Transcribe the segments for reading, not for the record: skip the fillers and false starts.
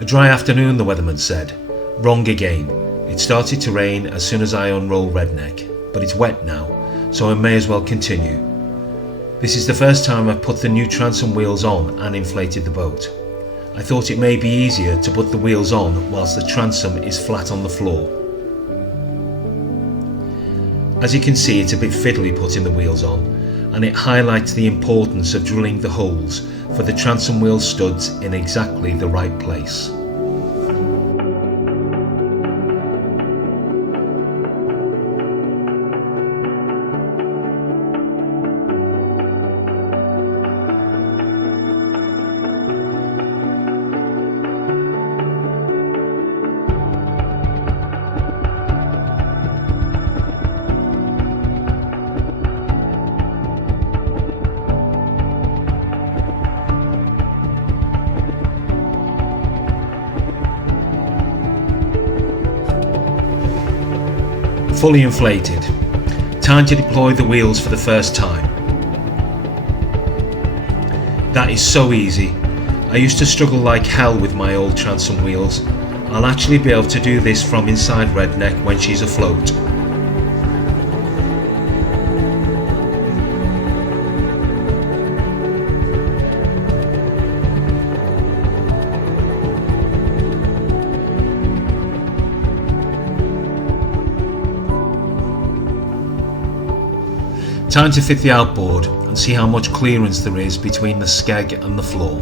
A dry afternoon, the weatherman said. Wrong again. It started to rain as soon as I unroll Redneck, but it's wet now, so I may as well continue. This is the first time I've put the new transom wheels on and inflated the boat. I thought it may be easier to put the wheels on whilst the transom is flat on the floor. As you can see, it's a bit fiddly putting the wheels on, and it highlights the importance of drilling the holes for the transom wheel studs in exactly the right place. Fully inflated. Time to deploy the wheels for the first time. That is so easy. I used to struggle like hell with my old transom wheels. I'll actually be able to do this from inside Redneck when she's afloat. Time to fit the outboard and see how much clearance there is between the skeg and the floor.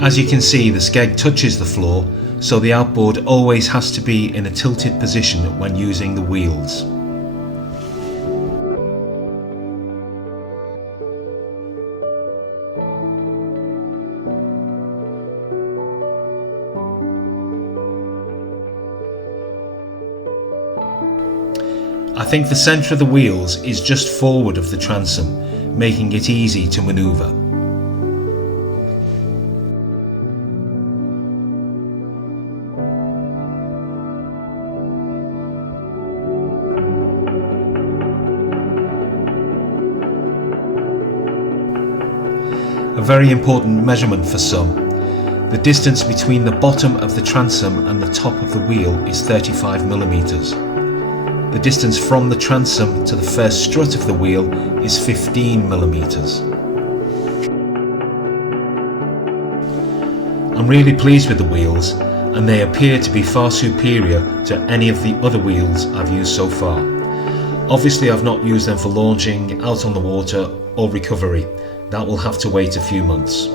As you can see, the skeg touches the floor, so the outboard always has to be in a tilted position when using the wheels. I think the centre of the wheels is just forward of the transom, making it easy to manoeuvre. A very important measurement for some. The distance between the bottom of the transom and the top of the wheel is 35mm. The distance from the transom to the first strut of the wheel is 15mm. I'm really pleased with the wheels, and they appear to be far superior to any of the other wheels I've used so far. Obviously I've not used them for launching, out on the water or recovery. That will have to wait a few months.